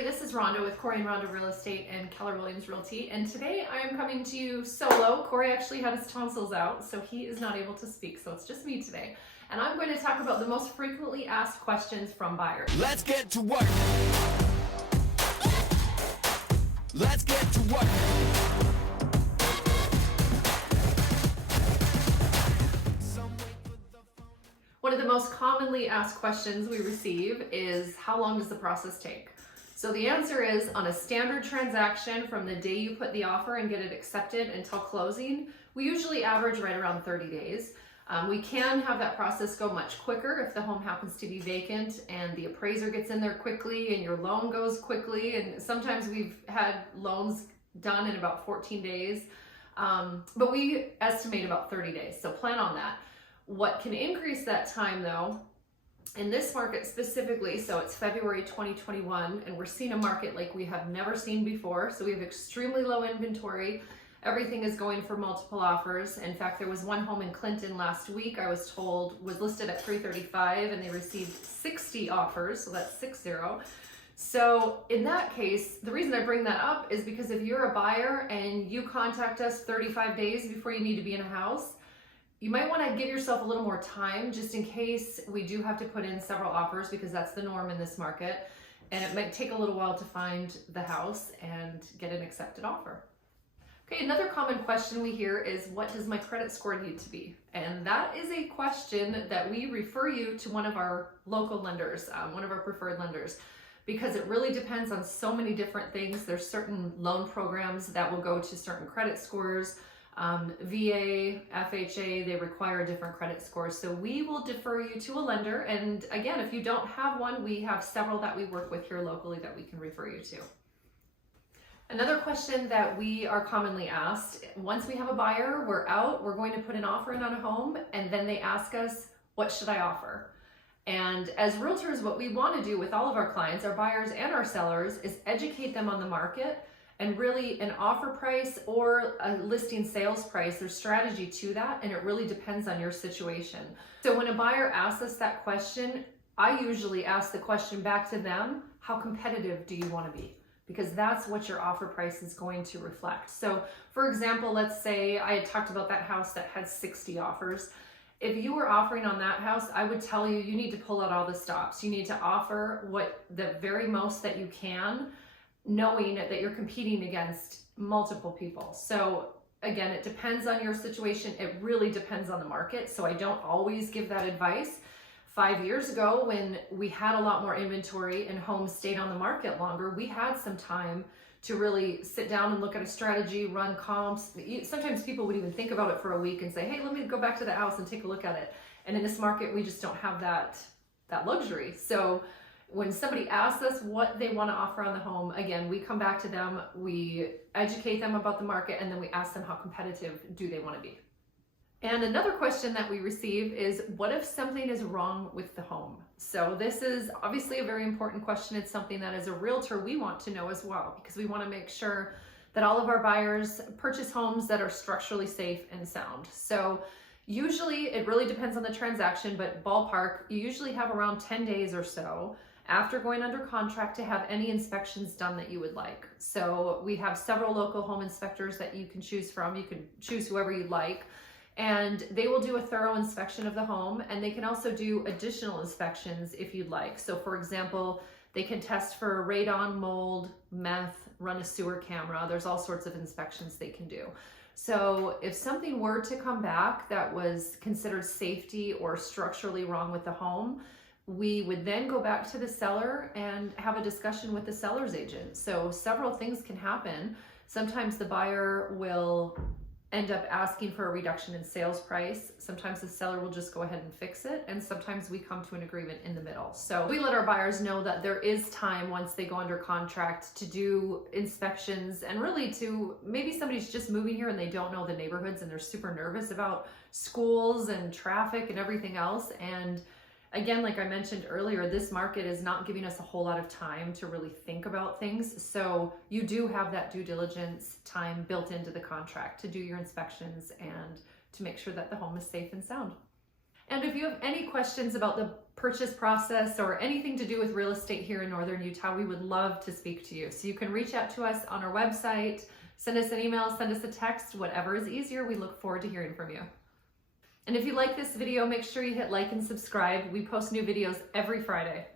everybody, this is Rhonda with Cory and Rhonda Real Estate and Keller Williams Realty, and today I am coming to you solo. Cory actually had his tonsils out, so he is not able to speak, so it's just me today. And I'm going to talk about the most frequently asked questions from buyers. Let's get to work. Let's get to work. One of the most commonly asked questions we receive is, how long does the process take? So the answer is, on a standard transaction from the day you put the offer and get it accepted until closing, we usually average right around 30 days. We can have that process go much quicker if the home happens to be vacant and the appraiser gets in there quickly and your loan goes quickly. And sometimes we've had loans done in about 14 days, but we estimate about 30 days. So plan on that. What can increase that time though, in this market specifically, so it's February 2021, and we're seeing a market like we have never seen before. So we have extremely low inventory. Everything is going for multiple offers. In fact, there was one home in Clinton last week, I was told, was listed at $335 and they received 60 offers, so that's 60. So in that case, the reason I bring that up is because if you're a buyer and you contact us 35 days before you need to be in a house, you might want to give yourself a little more time just in case we do have to put in several offers, because that's the norm in this market. And it might take a little while to find the house and get an accepted offer. Okay, another common question we hear is, what does my credit score need to be? And that is a question that we refer you to one of our local lenders, one of our preferred lenders, because it really depends on so many different things. There's certain loan programs that will go to certain credit scores. VA, FHA, they require different credit scores. So we will defer you to a lender. And again, if you don't have one, we have several that we work with here locally that we can refer you to. Another question that we are commonly asked, once we have a buyer, we're going to put an offer in on a home, and then they ask us, what should I offer? And as realtors, what we want to do with all of our clients, our buyers and our sellers, is educate them on the market. And really an offer price or a listing sales price, there's strategy to that, and it really depends on your situation. So when a buyer asks us that question, I usually ask the question back to them, how competitive do you want to be? Because that's what your offer price is going to reflect. So for example, let's say I had talked about that house that had 60 offers. If you were offering on that house, I would tell you, you need to pull out all the stops. You need to offer what the very most that you can, knowing that you're competing against multiple people. So again, it depends on your situation. It really depends on the market. So I don't always give that advice. 5 years ago, when we had a lot more inventory and homes stayed on the market longer, we had some time to really sit down and look at a strategy, run comps. Sometimes people would even think about it for a week and say, hey, let me go back to the house and take a look at it. And in this market, we just don't have that luxury. So when somebody asks us what they want to offer on the home, again, we come back to them, we educate them about the market, and then we ask them how competitive do they want to be. And another question that we receive is, what if something is wrong with the home? So this is obviously a very important question. It's something that as a realtor we want to know as well, because we want to make sure that all of our buyers purchase homes that are structurally safe and sound. So usually it really depends on the transaction, but ballpark, you usually have around 10 days or so after going under contract to have any inspections done that you would like. So we have several local home inspectors that you can choose from. You can choose whoever you'd like, and they will do a thorough inspection of the home, and they can also do additional inspections if you'd like. So for example, they can test for radon, mold, meth, run a sewer camera. There's all sorts of inspections they can do. So if something were to come back that was considered safety or structurally wrong with the home, we would then go back to the seller and have a discussion with the seller's agent. So several things can happen. Sometimes the buyer will end up asking for a reduction in sales price. Sometimes the seller will just go ahead and fix it. And sometimes we come to an agreement in the middle. So we let our buyers know that there is time once they go under contract to do inspections, and really to, maybe somebody's just moving here and they don't know the neighborhoods and they're super nervous about schools and traffic and everything else. And again, like I mentioned earlier, this market is not giving us a whole lot of time to really think about things. So you do have that due diligence time built into the contract to do your inspections and to make sure that the home is safe and sound. And if you have any questions about the purchase process or anything to do with real estate here in Northern Utah, we would love to speak to you. So you can reach out to us on our website, send us an email, send us a text, whatever is easier. We look forward to hearing from you. And if you like this video, make sure you hit like and subscribe. We post new videos every Friday.